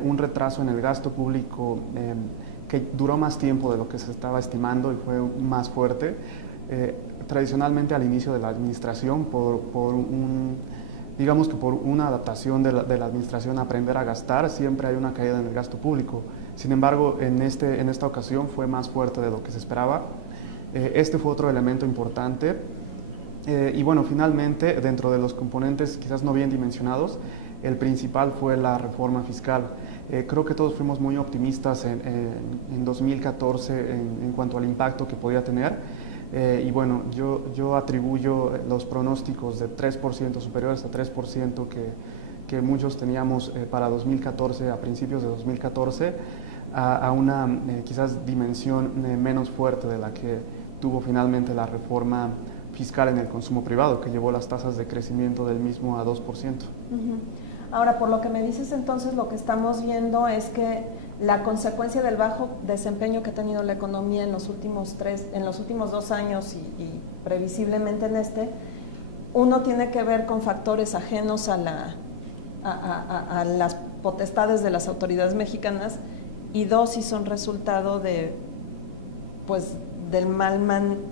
un retraso en el gasto público que duró más tiempo de lo que se estaba estimando y fue más fuerte. Tradicionalmente al inicio de la administración, digamos que por una adaptación de la administración a aprender a gastar, siempre hay una caída en el gasto público. Sin embargo, en esta ocasión fue más fuerte de lo que se esperaba. Este fue otro elemento importante. Y bueno, finalmente, dentro de los componentes quizás no bien dimensionados, el principal fue la reforma fiscal. Creo que todos fuimos muy optimistas en 2014 en cuanto al impacto que podía tener. Y bueno, yo atribuyo los pronósticos de 3%, superiores a 3% que muchos teníamos para 2014, a principios de 2014, a una quizás dimensión menos fuerte de la que tuvo finalmente la reforma fiscal en el consumo privado, que llevó las tasas de crecimiento del mismo a 2%. Ahora, por lo que me dices entonces, lo que estamos viendo es que la consecuencia del bajo desempeño que ha tenido la economía en los últimos 2 años y previsiblemente en uno tiene que ver con factores ajenos a las potestades de las autoridades mexicanas, y 2, si son resultado del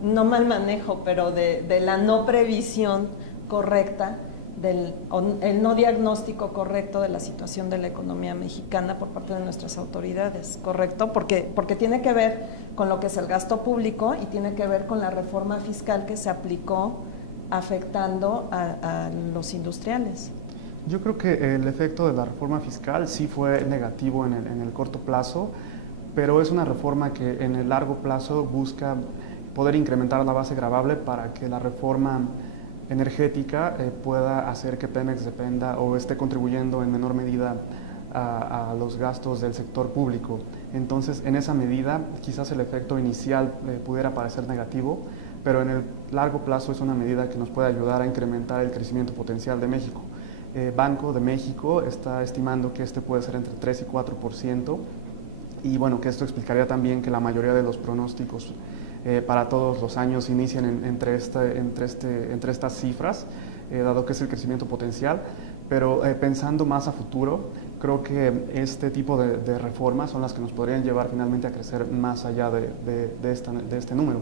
no mal manejo, pero de la no previsión correcta, el no diagnóstico correcto de la situación de la economía mexicana por parte de nuestras autoridades, ¿correcto? Porque tiene que ver con lo que es el gasto público y tiene que ver con la reforma fiscal que se aplicó afectando a los industriales. Yo creo que el efecto de la reforma fiscal sí fue negativo en el corto plazo, pero es una reforma que en el largo plazo busca poder incrementar la base gravable para que la reforma energética pueda hacer que Pemex dependa o esté contribuyendo en menor medida a los gastos del sector público. Entonces, en esa medida, quizás el efecto inicial pudiera parecer negativo, pero en el largo plazo es una medida que nos puede ayudar a incrementar el crecimiento potencial de México. Banco de México está estimando que puede ser entre 3 y 4%, y bueno, que esto explicaría también que la mayoría de los pronósticos para todos los años inician entre estas cifras, dado que es el crecimiento potencial. Pero pensando más a futuro, creo que este tipo de reformas son las que nos podrían llevar finalmente a crecer más allá de este número,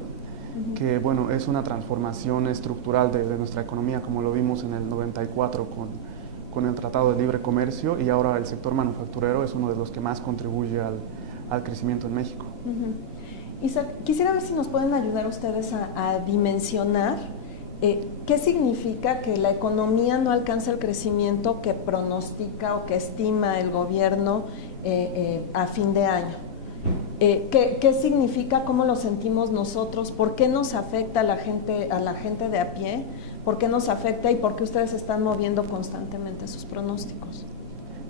que bueno, es una transformación estructural de nuestra economía, como lo vimos en el 94 con el Tratado de Libre Comercio, y ahora el sector manufacturero es uno de los que más contribuye al crecimiento en México. Isaac, quisiera ver si nos pueden ayudar ustedes a dimensionar qué significa que la economía no alcanza el crecimiento que pronostica o que estima el gobierno a fin de año. ¿Qué significa? ¿Cómo lo sentimos nosotros? ¿Por qué nos afecta a la gente de a pie? ¿Por qué nos afecta y por qué ustedes están moviendo constantemente sus pronósticos?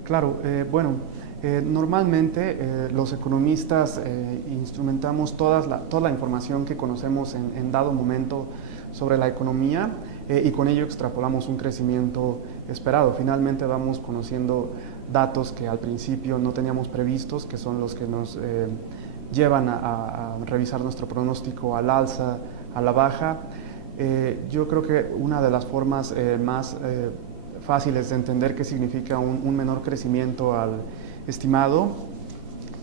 Claro, normalmente los economistas instrumentamos toda la información que conocemos en dado momento sobre la economía y con ello extrapolamos un crecimiento esperado. Finalmente vamos conociendo datos que al principio no teníamos previstos, que son los que nos llevan a revisar nuestro pronóstico al alza, a la baja. Yo creo que una de las formas más fáciles de entender qué significa un menor crecimiento al estimado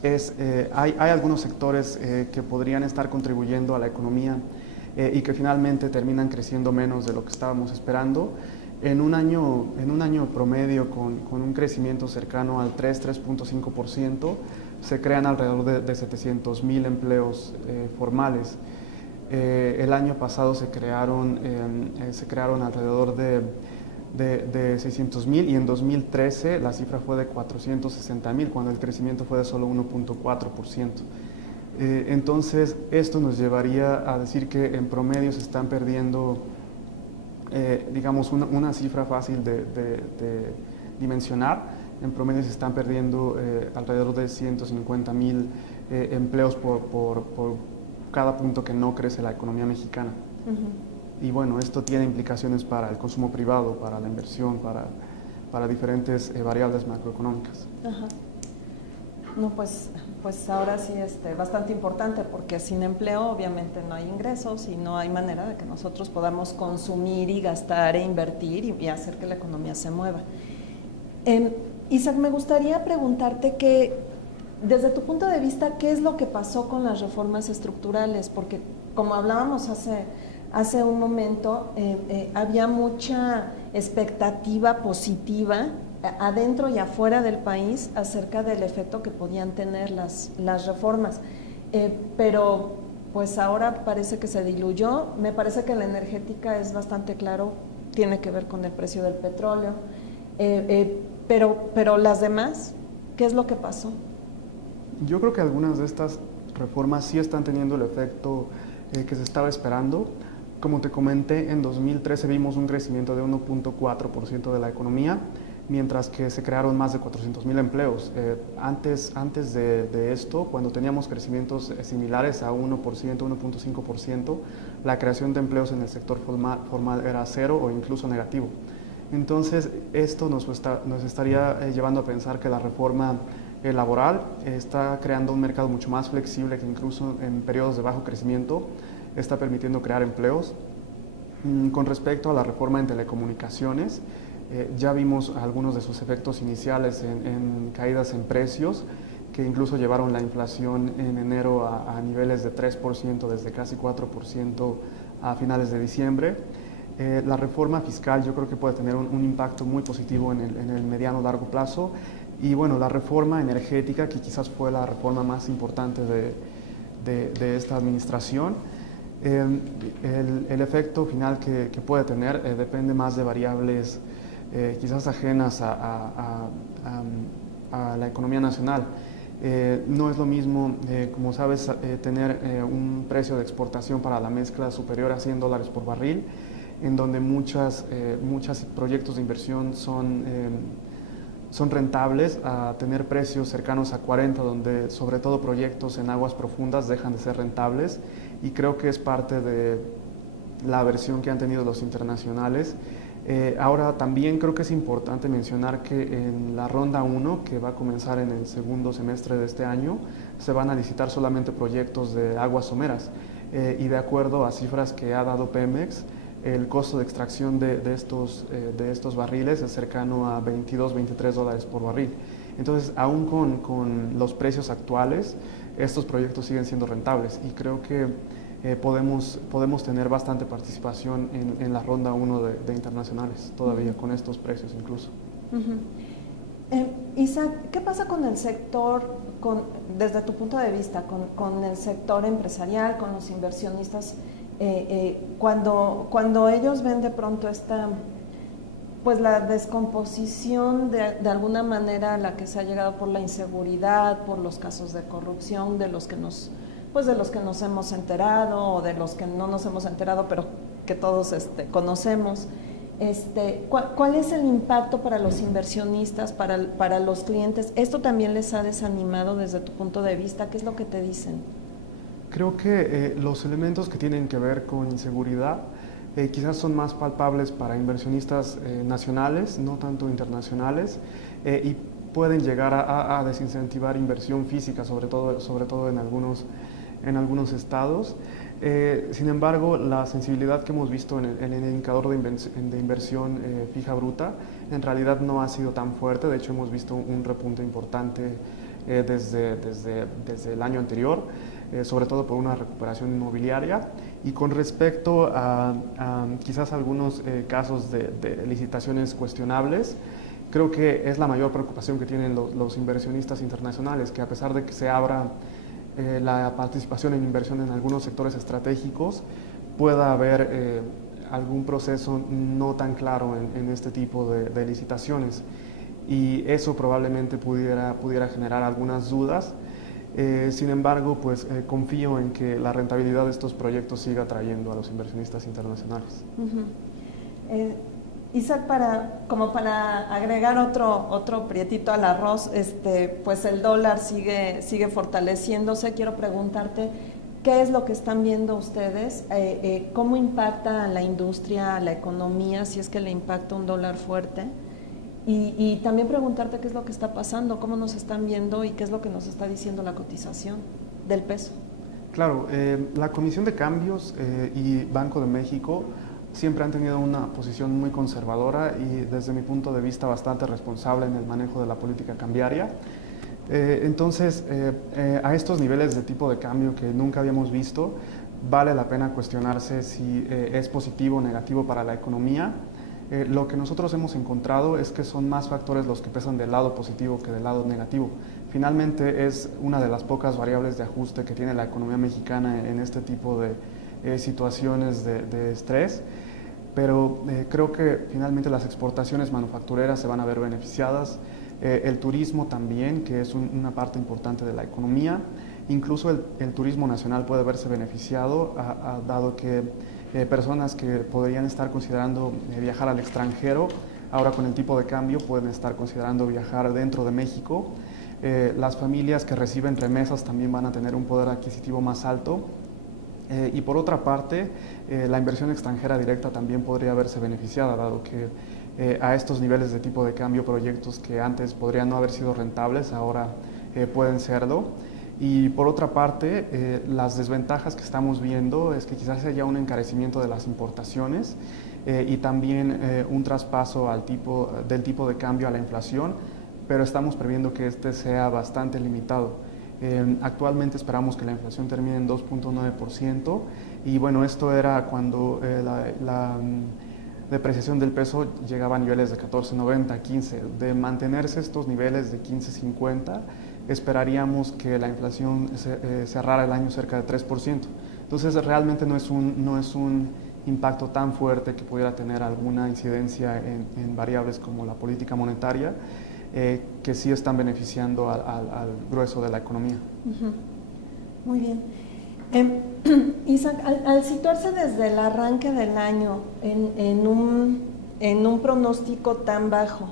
es, hay algunos sectores que podrían estar contribuyendo a la economía y que finalmente terminan creciendo menos de lo que estábamos esperando. En un año promedio con un crecimiento cercano al 3.5%, se crean alrededor de 700,000 empleos formales. El año pasado se crearon alrededor de 600,000 y en 2013 la cifra fue de 460,000, cuando el crecimiento fue de solo 1.4%. Entonces, esto nos llevaría a decir que en promedio se están perdiendo, digamos, una cifra fácil de dimensionar. En promedio se están perdiendo alrededor de 150,000 empleos por cada punto que no crece la economía mexicana. Y bueno, esto tiene implicaciones para el consumo privado, para la inversión, para diferentes variables macroeconómicas. Ajá. No, pues ahora sí bastante importante, porque sin empleo obviamente no hay ingresos y no hay manera de que nosotros podamos consumir y gastar e invertir y hacer que la economía se mueva. Isaac, me gustaría preguntarte que, desde tu punto de vista, ¿qué es lo que pasó con las reformas estructurales? Porque como hablábamos hace un momento, había mucha expectativa positiva adentro y afuera del país acerca del efecto que podían tener las reformas, pero pues ahora parece que se diluyó. Me parece que la energética es bastante claro, tiene que ver con el precio del petróleo, pero las demás, ¿qué es lo que pasó? Yo creo que algunas de estas reformas sí están teniendo el efecto que se estaba esperando. Como te comenté, en 2013 vimos un crecimiento de 1.4% de la economía, mientras que se crearon más de 400,000 empleos. Antes de esto, cuando teníamos crecimientos similares a 1%, 1.5%, la creación de empleos en el sector formal era cero o incluso negativo. Entonces, esto nos estaría llevando a pensar que la reforma laboral está creando un mercado mucho más flexible, que incluso en periodos de bajo crecimiento está permitiendo crear empleos. Con respecto a la reforma en telecomunicaciones, ya vimos algunos de sus efectos iniciales en caídas en precios, que incluso llevaron la inflación en enero a niveles de 3%, desde casi 4% a finales de diciembre. La reforma fiscal yo creo que puede tener un impacto muy positivo en el mediano largo plazo. Y bueno, la reforma energética, que quizás fue la reforma más importante de esta administración, el efecto final que puede tener depende más de variables quizás ajenas a la economía nacional. No es lo mismo, como sabes, tener un precio de exportación para la mezcla superior a $100 por barril, en donde muchos proyectos de inversión son rentables, a tener precios cercanos a 40, donde sobre todo proyectos en aguas profundas dejan de ser rentables, y creo que es parte de la aversión que han tenido los internacionales. Ahora también creo que es importante mencionar que en la ronda 1, que va a comenzar en el segundo semestre de este año, se van a licitar solamente proyectos de aguas someras, y de acuerdo a cifras que ha dado Pemex, el costo de extracción de estos barriles es cercano a $22, $23 por barril. Entonces, aún con los precios actuales, estos proyectos siguen siendo rentables, y creo que podemos tener bastante participación en la ronda 1 de internacionales todavía, con estos precios incluso. Isaac, ¿qué pasa con el sector, desde tu punto de vista, con el sector empresarial, con los inversionistas, cuando ellos ven de pronto pues la descomposición de alguna manera a la que se ha llegado por la inseguridad, por los casos de corrupción, de los que nos hemos enterado o de los que no nos hemos enterado, pero que todos conocemos? ¿Cuál es el impacto para los inversionistas, para los clientes? ¿Esto también les ha desanimado desde tu punto de vista? ¿Qué es lo que te dicen? Creo que los elementos que tienen que ver con inseguridad quizás son más palpables para inversionistas nacionales, no tanto internacionales, y pueden llegar a desincentivar inversión física, sobre todo en algunos estados. Sin embargo, la sensibilidad que hemos visto en el indicador de inversión fija bruta en realidad no ha sido tan fuerte. De hecho, hemos visto un repunte importante desde el año anterior, sobre todo por una recuperación inmobiliaria. Y con respecto a quizás algunos casos de licitaciones cuestionables, creo que es la mayor preocupación que tienen los inversionistas internacionales, que a pesar de que se abra la participación en inversión en algunos sectores estratégicos, pueda haber algún proceso no tan claro en este tipo de licitaciones. Y eso probablemente pudiera generar algunas dudas. Sin embargo, pues confío en que la rentabilidad de estos proyectos siga atrayendo a los inversionistas internacionales. Isaac, para agregar otro prietito al arroz, pues el dólar sigue fortaleciéndose. Quiero preguntarte, ¿qué es lo que están viendo ustedes? ¿Cómo impacta a la industria, a la economía, si es que le impacta un dólar fuerte? Y también preguntarte qué es lo que está pasando, cómo nos están viendo y qué es lo que nos está diciendo la cotización del peso. Claro, la Comisión de Cambios y Banco de México siempre han tenido una posición muy conservadora y desde mi punto de vista bastante responsable en el manejo de la política cambiaria. Entonces, a estos niveles de tipo de cambio que nunca habíamos visto, vale la pena cuestionarse si es positivo o negativo para la economía. Lo que nosotros hemos encontrado es que son más factores los que pesan del lado positivo que del lado negativo. Finalmente es una de las pocas variables de ajuste que tiene la economía mexicana en este tipo de situaciones de estrés, pero creo que finalmente las exportaciones manufactureras se van a ver beneficiadas, el turismo también, que es una parte importante de la economía, incluso el turismo nacional puede verse beneficiado, dado que personas que podrían estar considerando viajar al extranjero, ahora con el tipo de cambio pueden estar considerando viajar dentro de México. Las familias que reciben remesas también van a tener un poder adquisitivo más alto. Y por otra parte, la inversión extranjera directa también podría verse beneficiada, dado que a estos niveles de tipo de cambio, proyectos que antes podrían no haber sido rentables, ahora pueden serlo. Y por otra parte, las desventajas que estamos viendo es que quizás haya un encarecimiento de las importaciones y también un traspaso del tipo de cambio a la inflación, pero estamos previendo que este sea bastante limitado. Actualmente esperamos que la inflación termine en 2.9% y bueno, esto era cuando la depreciación del peso llegaba a niveles de 14.90, 15. De mantenerse estos niveles de 15.50, esperaríamos que la inflación cerrara el año cerca de 3%. Entonces realmente no es un impacto tan fuerte que pudiera tener alguna incidencia en variables como la política monetaria, que sí están beneficiando al grueso de la economía. Muy bien. Isaac, al situarse desde el arranque del año en un pronóstico tan bajo,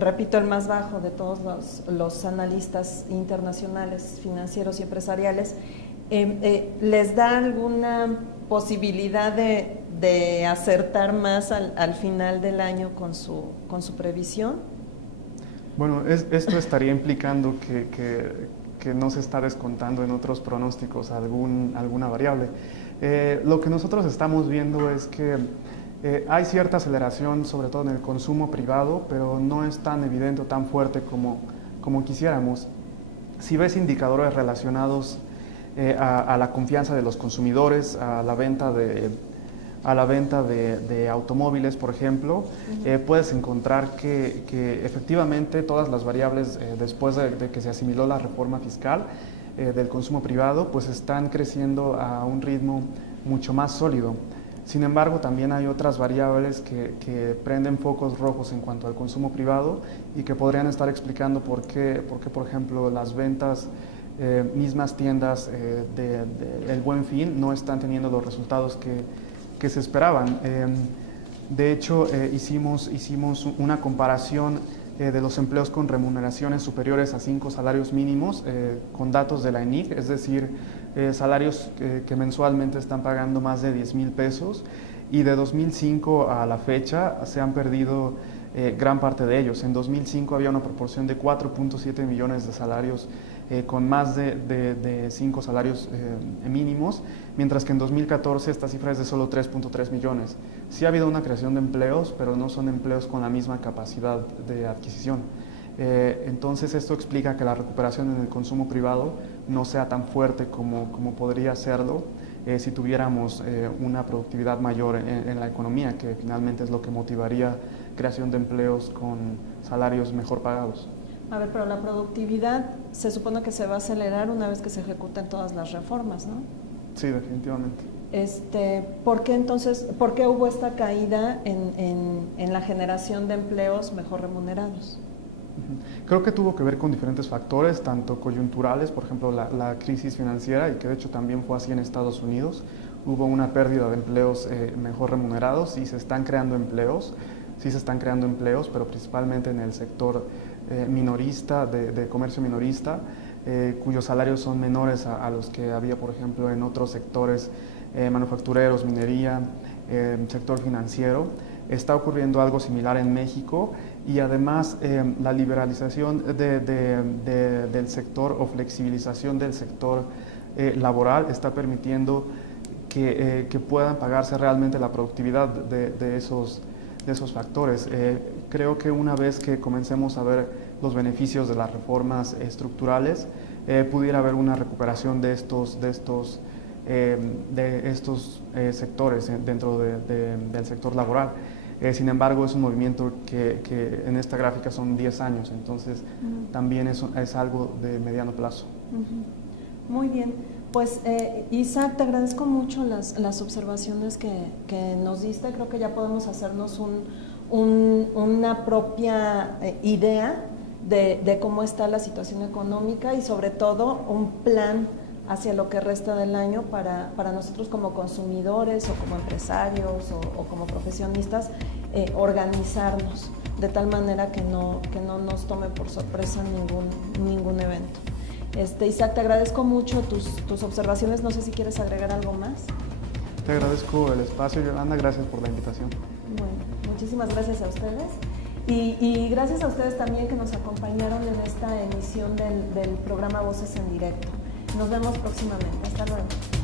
repito, el más bajo de todos los analistas internacionales, financieros y empresariales, ¿les da alguna posibilidad de acertar más al final del año con su previsión? Bueno, esto estaría implicando que no se está descontando en otros pronósticos alguna variable. Lo que nosotros estamos viendo es que hay cierta aceleración, sobre todo en el consumo privado, pero no es tan evidente o tan fuerte como quisiéramos. Si ves indicadores relacionados a la confianza de los consumidores, a la venta a la venta de automóviles, por ejemplo, puedes encontrar que efectivamente todas las variables, después de que se asimiló la reforma fiscal del consumo privado, pues están creciendo a un ritmo mucho más sólido. Sin embargo, también hay otras variables que prenden focos rojos en cuanto al consumo privado y que podrían estar explicando por qué por ejemplo, las ventas, mismas tiendas del Buen Fin no están teniendo los resultados que se esperaban. De hecho, hicimos una comparación de los empleos con remuneraciones superiores a 5 salarios mínimos con datos de la ENIC, es decir, salarios que mensualmente están pagando más de 10,000 pesos, y de 2005 a la fecha se han perdido gran parte de ellos. En 2005 había una proporción de 4.7 millones de salarios con más de 5 salarios mínimos, mientras que en 2014 esta cifra es de solo 3.3 millones. Sí ha habido una creación de empleos, pero no son empleos con la misma capacidad de adquisición. Entonces esto explica que la recuperación en el consumo privado no sea tan fuerte como podría serlo si tuviéramos una productividad mayor en la economía, que finalmente es lo que motivaría creación de empleos con salarios mejor pagados. A ver, pero la productividad se supone que se va a acelerar una vez que se ejecuten todas las reformas, ¿no? Sí, definitivamente. ¿Por qué hubo esta caída en la generación de empleos mejor remunerados? Creo que tuvo que ver con diferentes factores, tanto coyunturales, por ejemplo, la crisis financiera, y que de hecho también fue así en Estados Unidos. Hubo una pérdida de empleos mejor remunerados y se están creando empleos, pero principalmente en el sector minorista, de comercio minorista, cuyos salarios son menores a los que había, por ejemplo, en otros sectores manufactureros, minería, sector financiero. Está ocurriendo algo similar en México, y además la liberalización del sector o flexibilización del sector laboral está permitiendo que puedan pagarse realmente la productividad de esos factores. Creo que una vez que comencemos a ver los beneficios de las reformas estructurales, pudiera haber una recuperación de estos sectores dentro del sector laboral. Sin embargo, es un movimiento que en esta gráfica son 10 años, entonces también es algo de mediano plazo. Muy bien. Pues Isaac, te agradezco mucho las observaciones que nos diste. Creo que ya podemos hacernos una propia idea de cómo está la situación económica, y sobre todo un plan hacia lo que resta del año para nosotros como consumidores o como empresarios o como profesionistas, organizarnos de tal manera que no nos tome por sorpresa ningún evento. Isaac, te agradezco mucho tus observaciones. No sé si quieres agregar algo más. Te agradezco el espacio, Yolanda. Gracias por la invitación. Bueno, muchísimas gracias a ustedes. Y gracias a ustedes también que nos acompañaron en esta emisión del programa Voces en Directo. Nos vemos próximamente. Hasta luego.